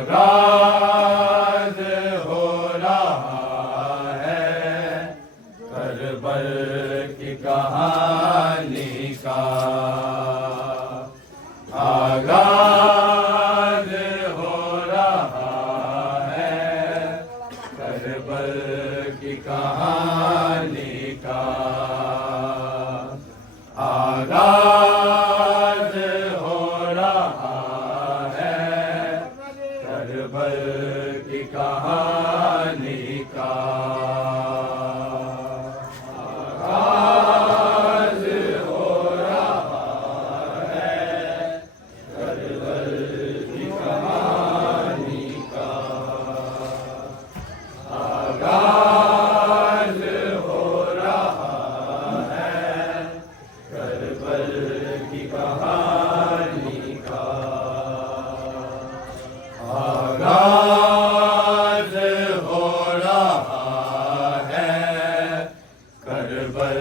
آغاز ہو رہا ہے کربل کی کہانی کا، آغاز ہو رہا ہے کربل کی کہانی کا، آغاز ہو رہا ہے کربل کی کہانی کا، آغاز ہو رہا ہے کربل کی کہانی کا، آغاز ہو رہا ہے کربل کی کہانی کا، آغاز ہو رہا ہے کربل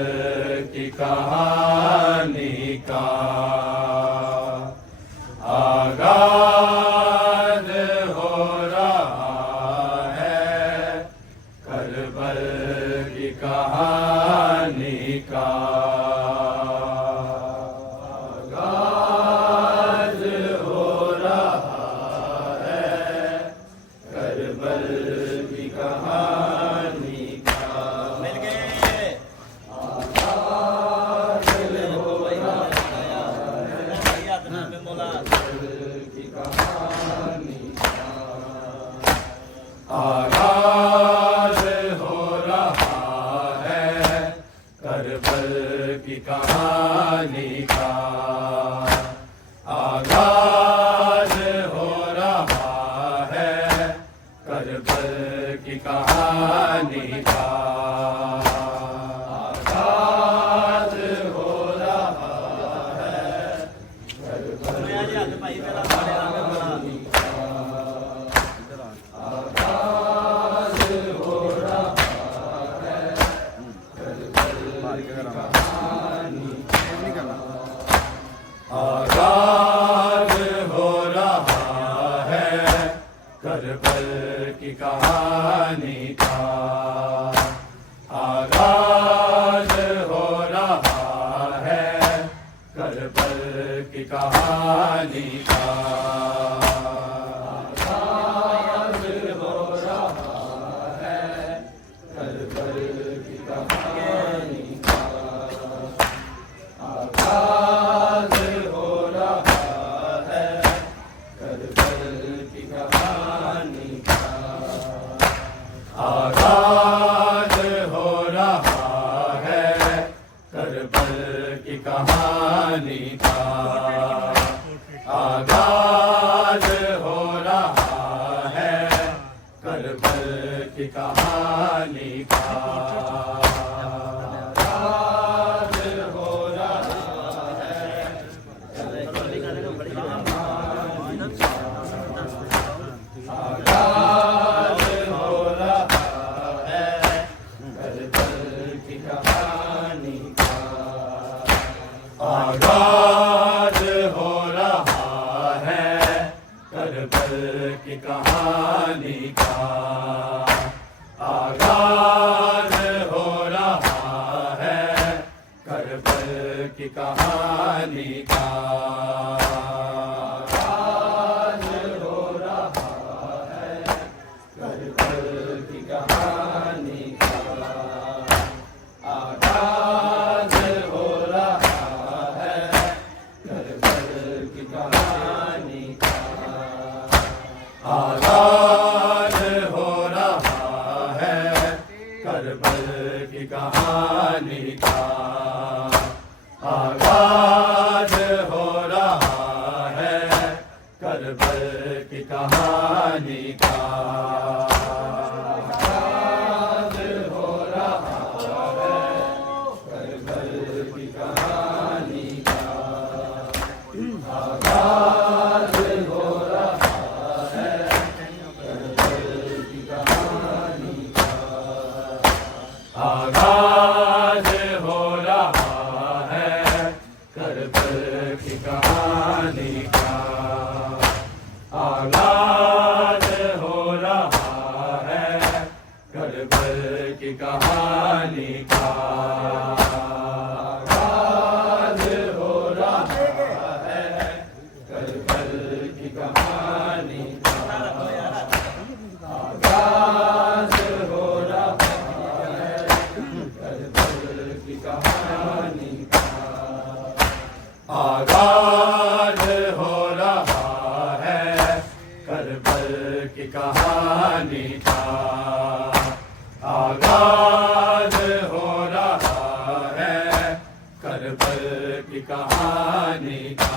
کی کہانی کا، آغاز ہو رہا ہے کربل کی کہانی کا، آغاز ہو رہا ہے کربل کی کہانی کا، مل گئے آغاز ہو رہا مولا کی کہانی کا، آغاز ہو رہا ہے کربل کی کہانی کا، آغاز ہو رہا ہے کربل کی کہانی کا، آغاز ہو رہا ہے کربل ہاتھ بھائی میرا سارے آگے بڑھا آغاز ہو رہا ہے کربل کی کہانی کا، آغاز ہو رہا ہے کربل کی کہانی کا، آغاز ہو رہا ہے کربل کی کہانی کا، آغاز ہو رہا ہے کربل کی کہانی کا، آغاز ہو رہا ہے کربل کی کہانی کا، آغاز ہو رہا ہے کربل کی کہانی کا، آغاز ہو رہا ہے کربل کی کہانی کا، آغاز ہو رہا ہے کربل کی کہانی کا، آغاز ہو رہا ہے کربل کی کہانی کا، آغاز ہو رہا ہے کربل کی کہانی کا، آغاز ہو رہا ہے کربل کی کہانی کا، آغاز ہو رہا ہے کربل کی کہانی کا، آغاز ہو رہا ہے کربل کی کہانی کا، آغاز ہو رہا ہے کربل کی کہانی کا، آغاز ہو رہا ہے کربل کی کہانی کا، آغاز ہو رہا ہے کربل کی کہانی کا، آغاز ہو رہا ہے کربل کی کہانی کا، آغاز ہو رہا ہے کربل کی کہانی کا، آغاز की कहानी का आगाज हो रहा है, करबल की कहानी का आगाज हो रहा है, करबल की कहानी का आगाज हो रहा है, करबल की कहानी का आगाज हो रहा है, करबल की कहानी का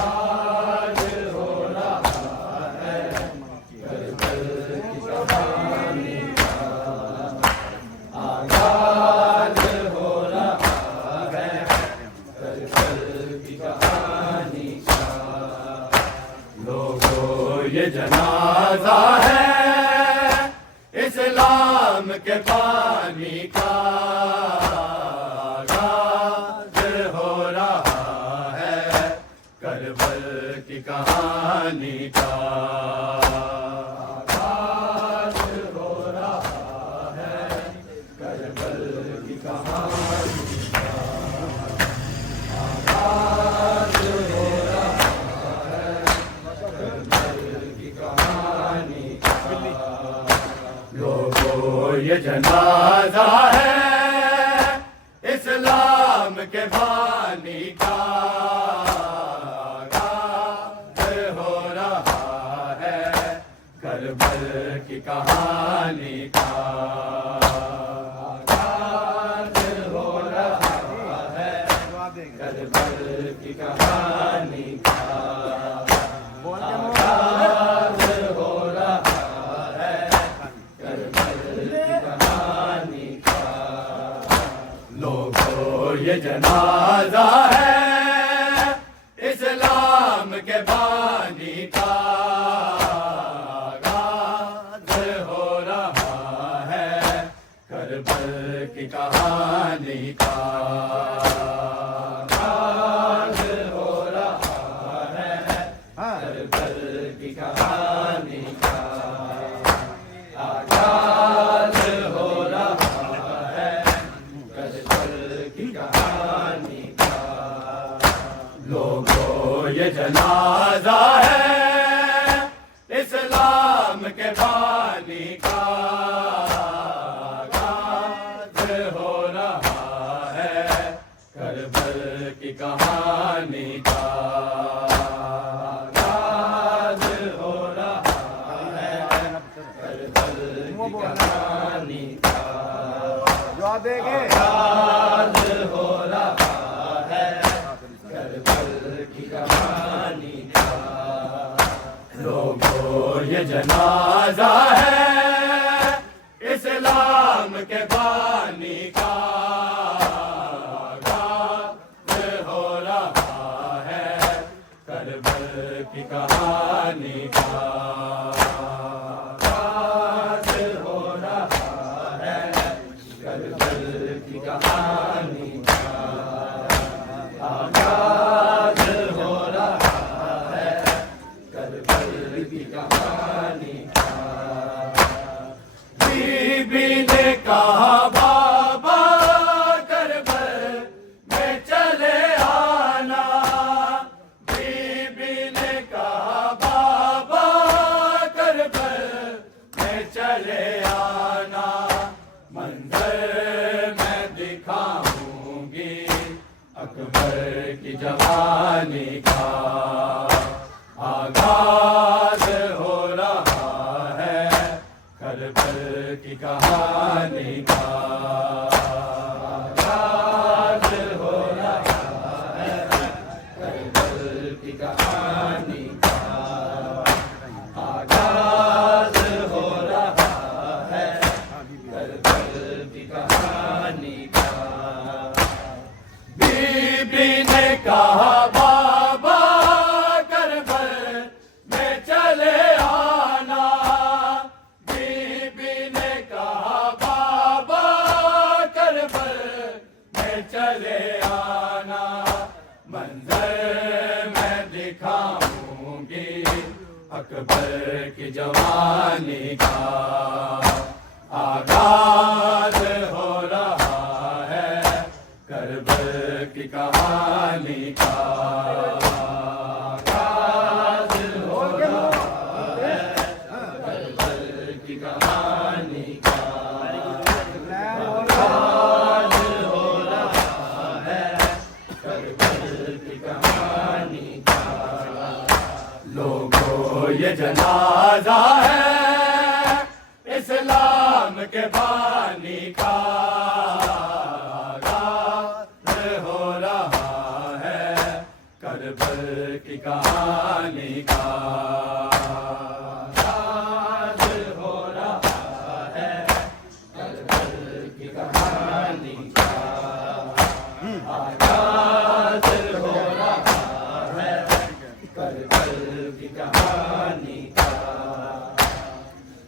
आगाज हो रहा है, करबल की कहानी का आगाज हो रहा है, करबल की कहानी का लोगों ये जनाजा है इस्लाम के पानी का आगाज हो रहा है, करबल की कहानी का आगाज हो रहा है, करबल की कहानी का आगाज हो रहा है, करबल की कहानी का लोगों ये जनाजा है इस्लाम के बानी का आगाज हो रहा है, करबल की कहानी का आगाज हो रहा है, करबल की कहानी का आगाज हो रहा है, करबल की कहानी का लोगों ये जनाजा है इस्लाम के बानी का आगाज हो रहा है, करबल की कहानी का आगाज हो रहा है, करबल की कहानी का आगाज हो रहा है, करबल की कहानी का लोगों ये जनाजा है इस्लाम के बानी का आगाज हो रहा है, करबल की कहानी का आगाज हो रहा है, करबल की कहानी का आगाज हो रहा है, करबल की कहानी का लोगों ये जनाजा है इस्लाम के बानी का आगाज हो रहा है, करबल की कहानी का आगाज हो रहा है, करबल की कहानी का आगाज हो रहा है, करबल की कहानी का बीबी ने कहा बाबा करबल में चले आना, बीबी ने कहा बाबा करबल में चले आना, मंजर मैं दिखाऊंगी अकबर की जवानी का आगाज हो रहा है, करबल की कहानी का आगाज हो रहा है, करबल की कहानी का आगाज हो रहा है, करबल की कहानी का बीबी ने कहा बाबा करबल में चले आना, बीबी ने कहा बाबा करबल में चले आना, मंजर मैं दिखाऊंगी अकबर की जवानी का آغاز ہو رہا ہے کربل کی کہانی کا آغاز ہو رہا ہے کربل کی کہانی کا آغاز ہو رہا ہے کربل کی کہانی کا لوگوں یہ جنازہ ہے اسلام کے بانی کا آغاز ہو رہا ہے کربل کی کہانی کا آغاز ہو رہا ہے کربل کی کہانی کا آغاز ہو رہا ہے کربل کی کہانی کا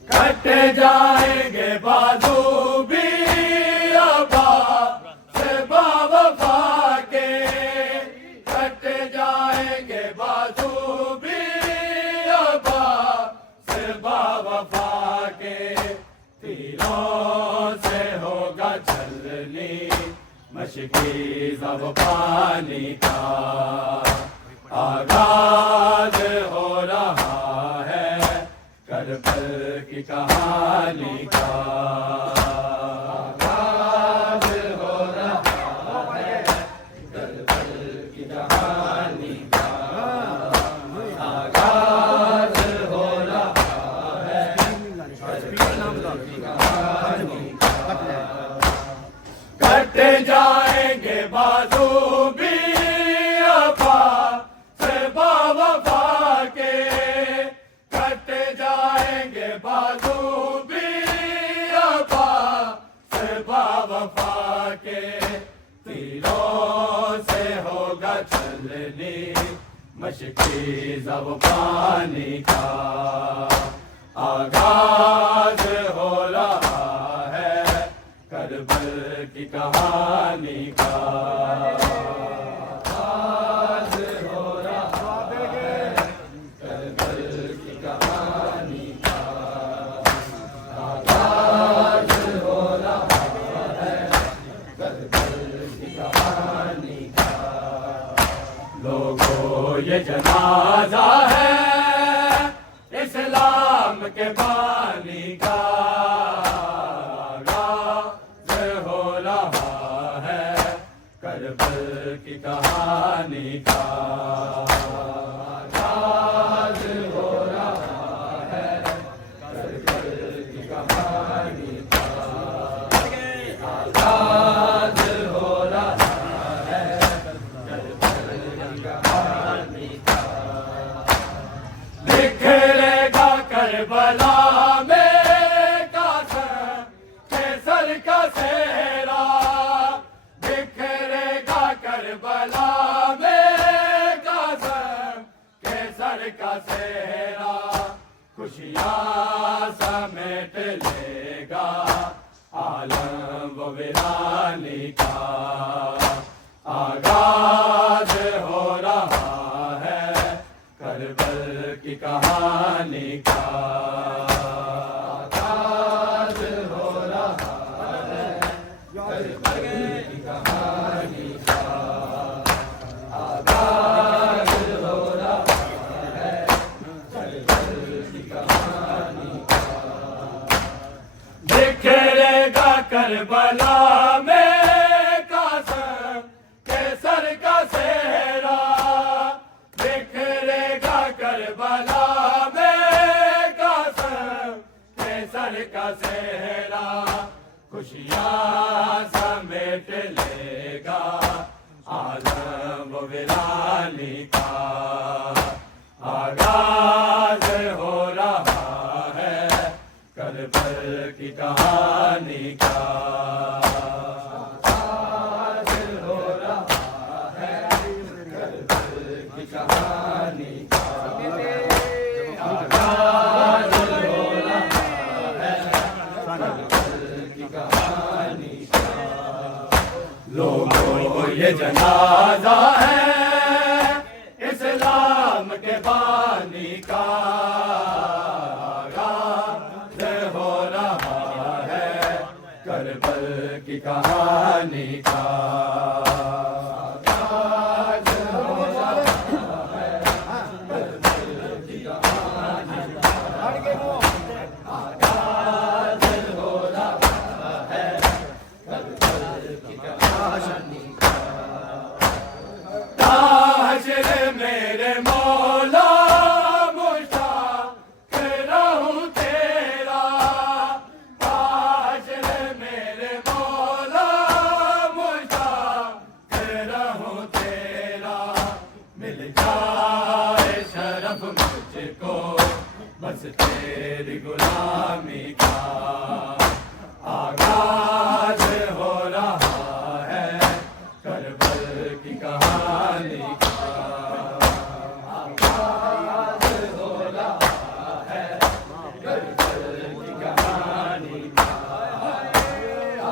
کٹ جائیں گے بازو بھی ابا سے باوفا کے کٹ جائیں گے بازو بھی ابا سے باوفا کے تیروں سے ہوگا چلنی مشکی زب پانی کا آغاز ہو رہا ہے کربل کی کہانی کا آغاز ہو رہا ہے کربل کی کہانی کا آغاز ہو رہا ہے کربل کی کہانی کا کٹ جائیں گے بازو بھی ابا سے باوفا کے کٹ جائیں گے بازو بھی ابا سے باوفا کے تیروں سے ہوگا چلنی مشکی زب پانی کا آغاز ہو رہا ہے کربل کی کہانی کا آغاز ہو رہا ہے کربل کی کہانی کا آغاز ہو رہا ہے کربل کی کہانی کا لوگوں یہ جنازہ ہے اسلام کے بانی کا آغاز ہو رہا ہے کربل کی کہانی کا آغاز ہو رہا ہے کربل کی کہانی کا آغاز ہو رہا ہے کربل کی کہانی کا بکھرے گا کربلا میں قاسم کے سر کا صحرا بکھرے گا کربلا میں قاسم کے سر کا صحرا خوشیاں سمیٹ لے گا عالم و ویرانی کا آغاز ہو رہا ہے کربل کی کہانی کا آغاز ہو رہا ہے کربل کی کہانی کا آغاز ہو رہا ہے کربل کی کہانی کا بکھرے گا کربلا میں قاسم کے سر کا صحرا بکھرے گا کربلا میں قاسم کے سر کا صحرا خوشیاں سمیٹ لے گا عالم و ویرانی کا آغاز ہو رہا ہے کربل کی کہانی کا آغاز ہو رہا ہے کربل کی کہانی کا آغاز ہو رہا ہے کربل کی کہانی کا لوگوں یہ جنازہ ہے اسلام کے بانی کا آغاز ہو رہا ہے की कहानी का आगाज हो रहा है, करबल की कहानी का आगाज हो रहा है, करबल की कहानी का। ताजर मेरे मौला मुश्ताक रहूं तेरा, ताजर मेरे मौला मुश्ताक रहूं तेरा, मिल जाए शरफ मुझको बस तेरी गुलामी का। आगाज हो रहा है करबल की कहानी का, आगाज हो रहा है करबल की कहानी का,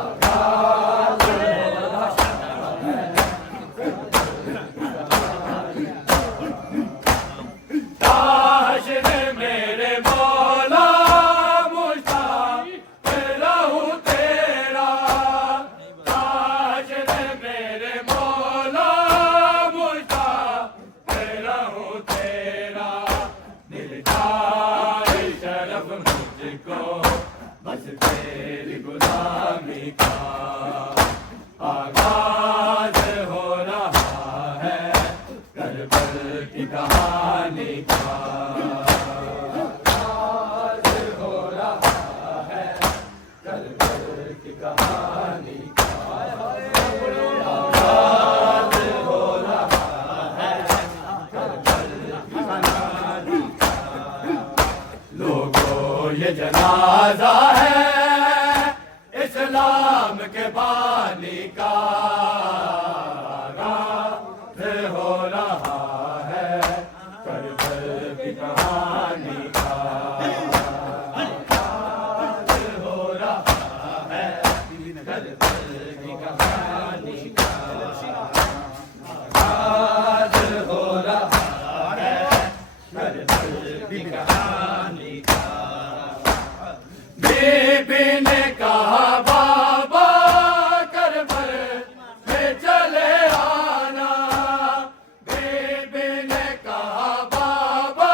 आगाज हो रहा है ताजर मेरे मौला मुश्ताक रहूं तेरा, ताजर मेरे मौला मुश्ताक रहूं तेरा, मिल जाए शरफ मुझको बस तेरी गुलामी का। आगाज हो रहा है करबल की कहानी का, आगाज हो रहा है करबल की कहानी का, आगाज हो रहा है करबल की कहानी का। लोगों ये जनाजा है इस्लाम के बानी का, आगाज हो रहा है करबल की कहानी का, आगाज हो रहा है करबल की कहानी का, आगाज हो रहा है करबल की कहानी का। बीबी ने कहा बाबा करबल में चले आना, बीबी ने कहा बाबा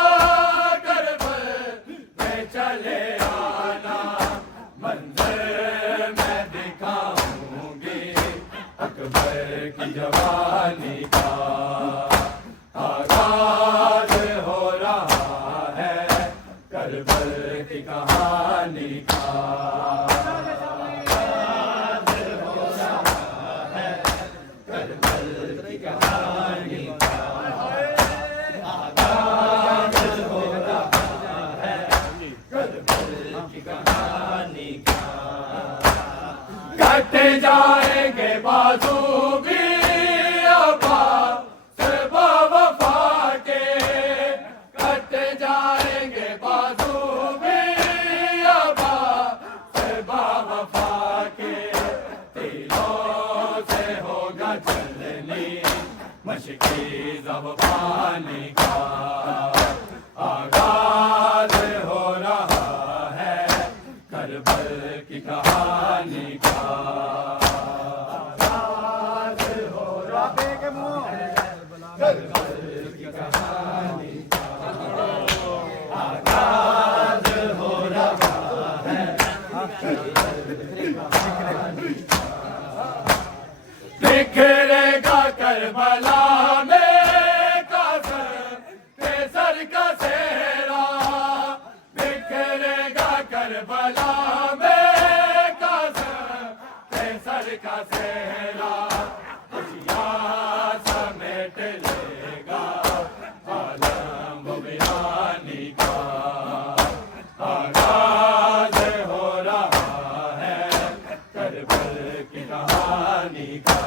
करबल में चले आना, मंजर मैं दिखाऊंगी अकबर की जवानी का। आगाज हो रहा है करबल की कहानी का, आगाज हो रहा है करबल की कहानी का, आगाज हो रहा है करबल की कहानी का। कट जाएंगे बाजू भी अब्बा से बावफा के, कट जाएंगे बाजू भी अब्बा से बावफा के, दिलों से होगा चलनी मशकी ज़बानी का। आगाज हो रहा है करबल की कहानी का, आगाज हो रहा है करबल की कहानी का, आगाज हो रहा है करबल की कहानी का। बिखरेगा करबला में केसर का सेहरा, बिखरेगा करबला में केसर का सेहरा, खुशियाँ समेट लेगा आलम बयानी का। आगाज हो रहा है करबल की कहानी का,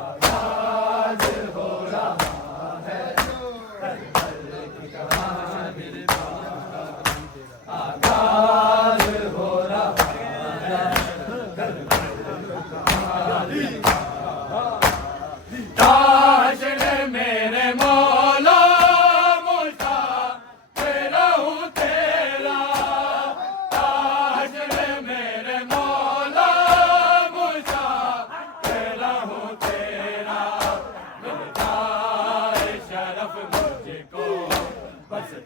आगाज हो रहा है करबल की कहानी का, आगाज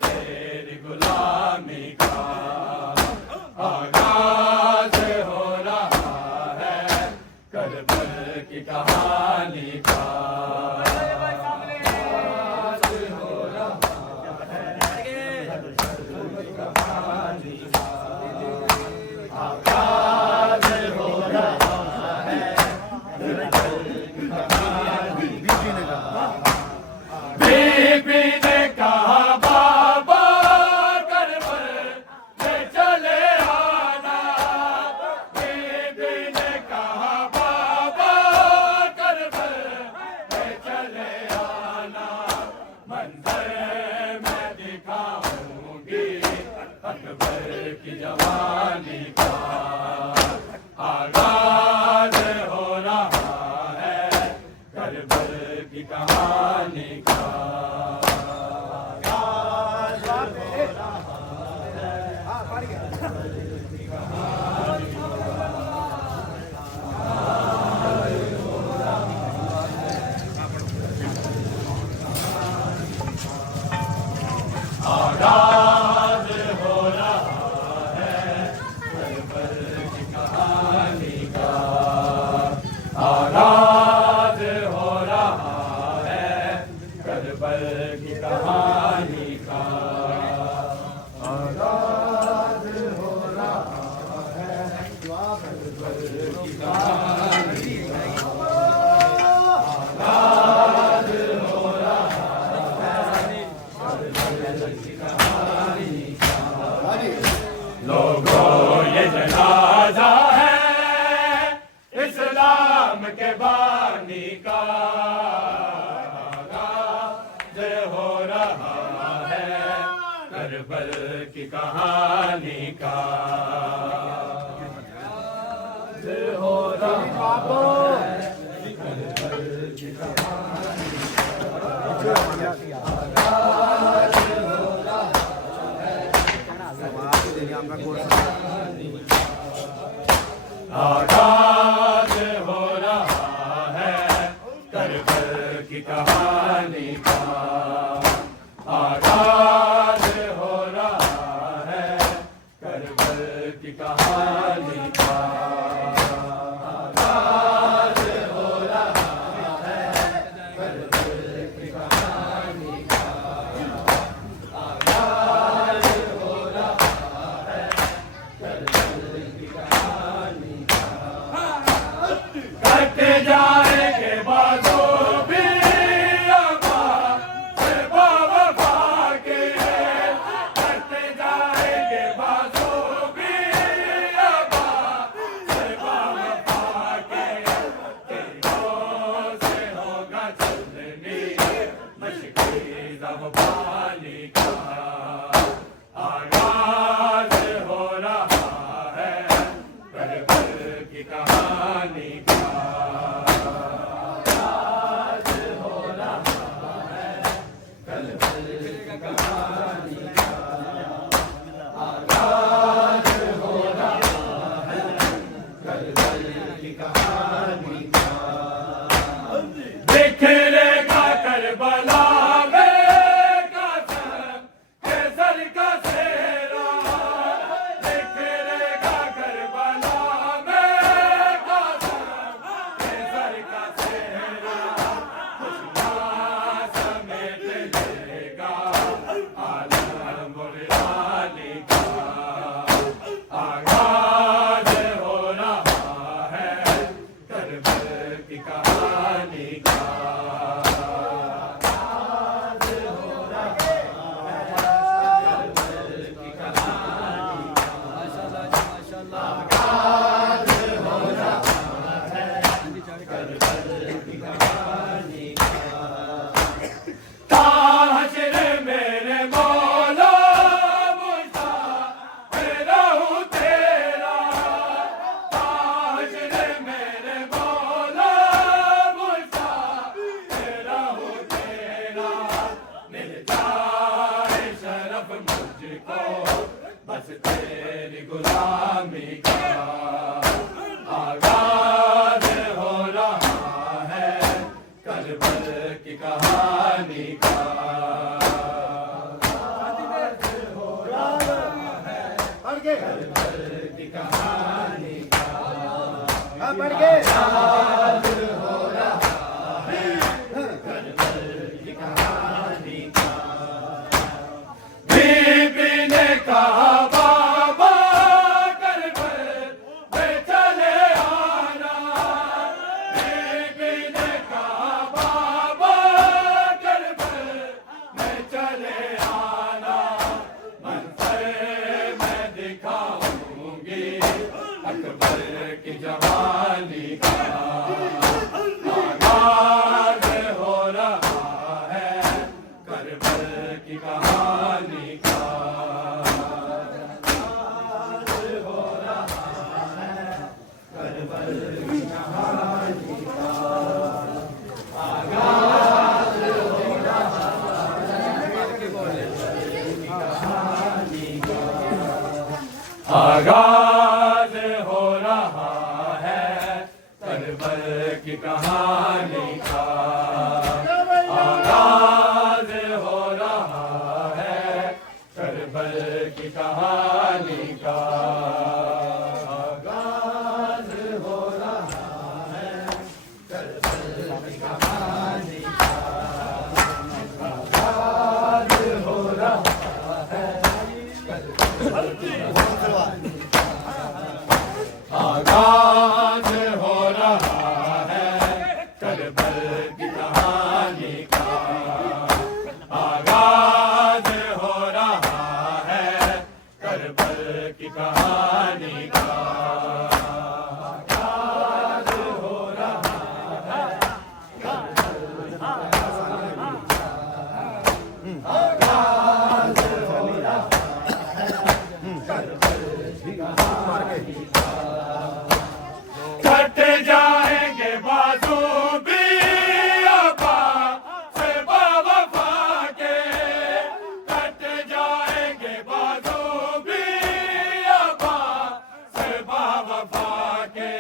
तेरी गुलामी का आगाज हो रहा है करबल की कहानी का बीबी ने कहा बाबा करबल ले चले आना बीबी ने कहा बाबा करबल ले चले आना मंजर मैं दिखाऊंगी अकबर की जवानी का आगाज हो रहा है करबल की कहानी का आगाज हो रहा है करबल की कहानी का आगाज हो रहा है करबल की कहानी का आगाज हो रहा है करबल की कहानी का आगाज हो रहा है करबल की कहानी का लोगों ये जनाजा है इस्लाम के बानी का आगाज हो रहा है करबल की कहानी का आगाज हो रहा है करबल की कहानी आगाज हो रहा है करबल की कहानी का आगाज हो रहा है करबल की कहानी का आगाज हो रहा है करबल की कहानी का आगाज हो रहा है करबल की कहानी कट जाएंगे बाजो भी अबा से बाबा के कट जाएंगे बाजो भी अबा से बाबा के तेरों से होगा चलनी मशकी ज़बानी का आगाज हो रहा है करबल की कहानी का आगाज हो रहा है करबल की कहानी का आगाज हो रहा है करबल की कहानी का बिखरेगा करबला में कसम केसर का सेहरा बिखरेगा करबला में कसम केसर का सेहरा खुशियाँ समेट लेगा आलम बुरानी का आगाज हो रहा है करबल की कहानी का आगाज हो रहा है करबल की कहानी का आगाज हो रहा है करबल की कहानी का ताहशर मेरे मौला मुझा मेरा हूँ तेरा ताहशर मेरे मौला मुझा मेरा हूँ तेरा मिल जाए शरफ मुझको बस तेरी गुलामी का आगाज हो रहा है करबल की कहानी का बढ़ के की कहानी का हाँ बढ़ के याद हो रहा है करबल की कहानी का बीबी ने कहा बाबा करबल में चले आना बीबी ने कहा बाबा करबल में चले आना मंजर मैं दिखाऊंगी अकबर की जवानी का आगाज हो रहा है करबल की कहानी का आगाज हो रहा है करबल की कहानी का आगाज हो रहा आगाज हो रहा है करबल की कहानी का आगाज हो रहा है करबल की कहानी का आगाज हो रहा है करबल की कहानी का आगाज हो रहा है आगाज हो रहा है करबल की कहानी का आगाज हो रहा है करबल की कहानी का आगाज हो रहा है करबल की कहानी का आगाज हो रहा है करबल की कहानी का कट जाएंगे बाजू भी आपा से बाबा के कट जाएंगे बाजू भी आपा से बाबा के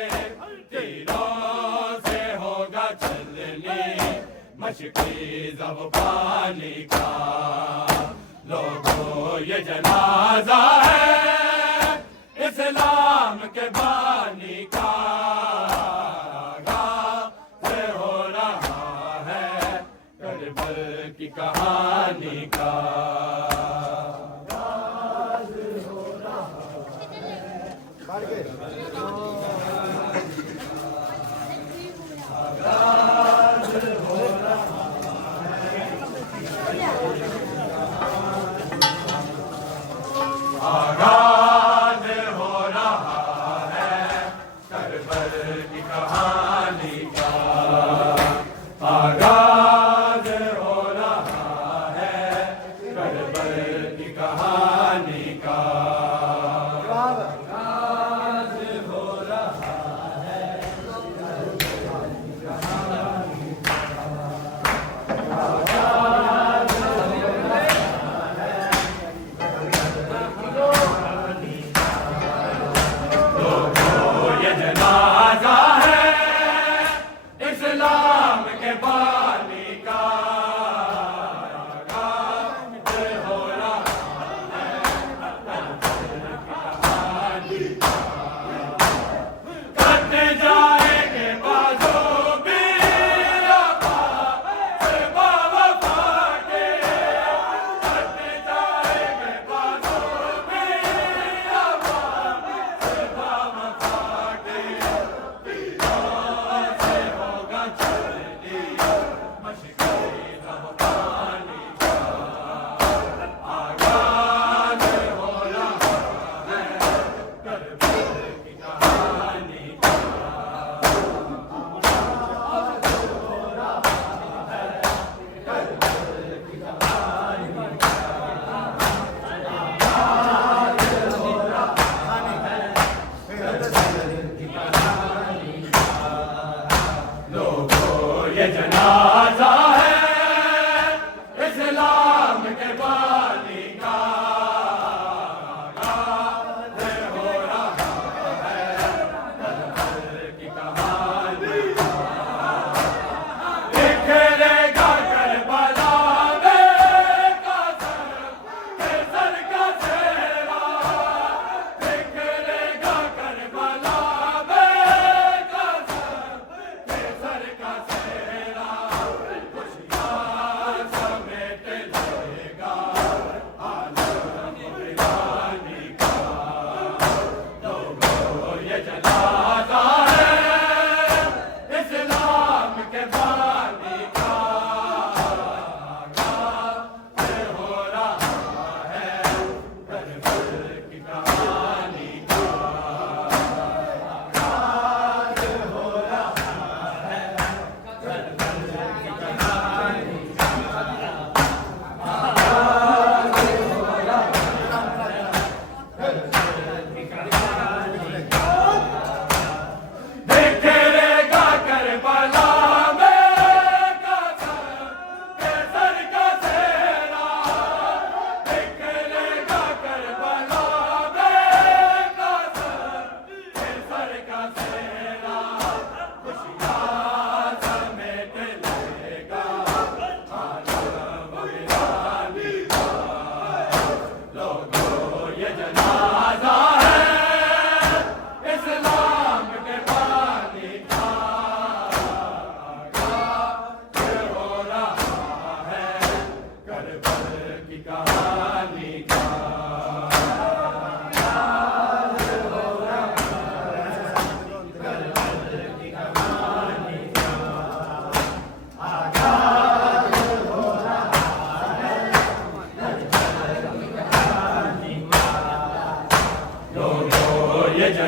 तीरों से होगा चलनी मशकी जब पानी का लोगों ये जनाजा है इस्लाम के बानी का आगाज हो रहा है करबल की कहानी का आगाज हो रहा बढ़ के आगाज हो रहा है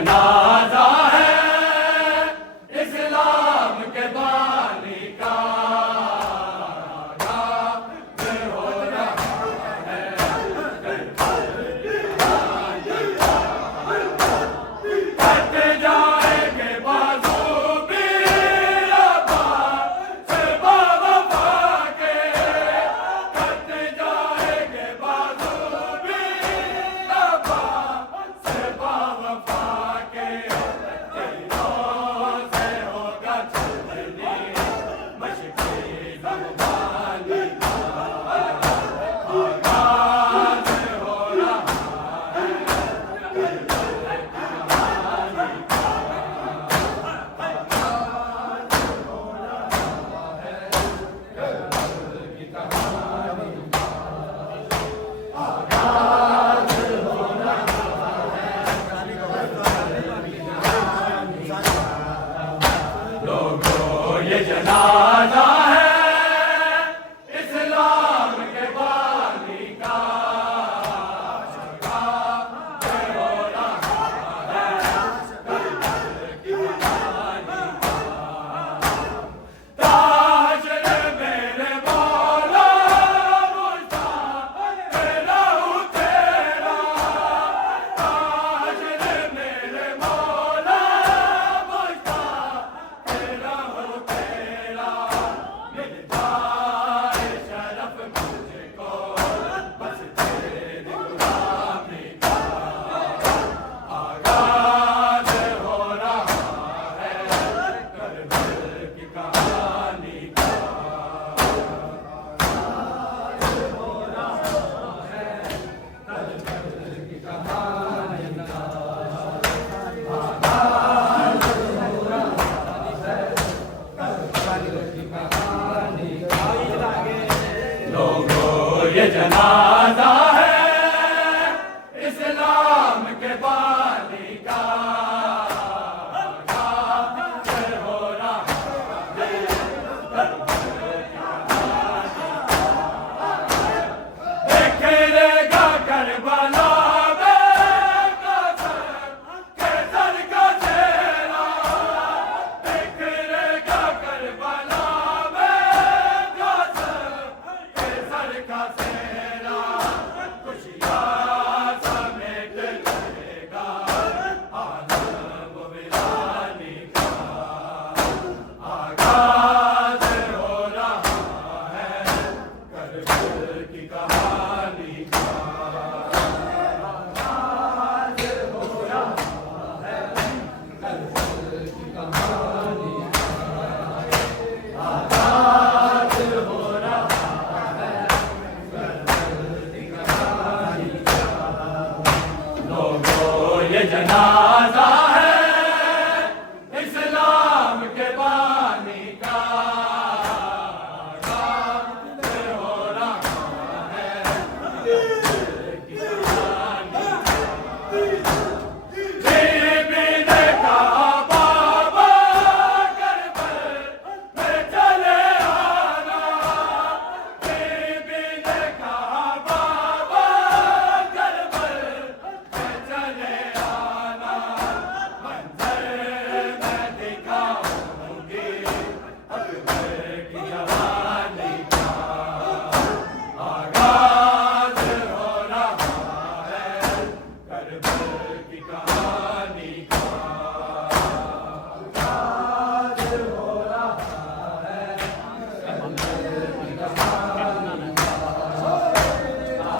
جنازہ ہے اسلام کے بانی کا یہ جنازہ ہے اسلام کے بانی کا یہ جنازہ ہے اسلام کے بانی کا بکھرے گا کربلا میں کیسر کا چہرہ بکھرے گا کربلا میں کیسر کا چہرہ خوشیاں سمیٹ لے گا عالم و ویرانی کا آغاز ہو رہا ہے کربلا کی کہانی کا آغاز ہو رہا ہے کربلا کی کہانی کا آغاز ہو رہا ہے کربلا کی کہانی کا لوگوں یہ جنازہ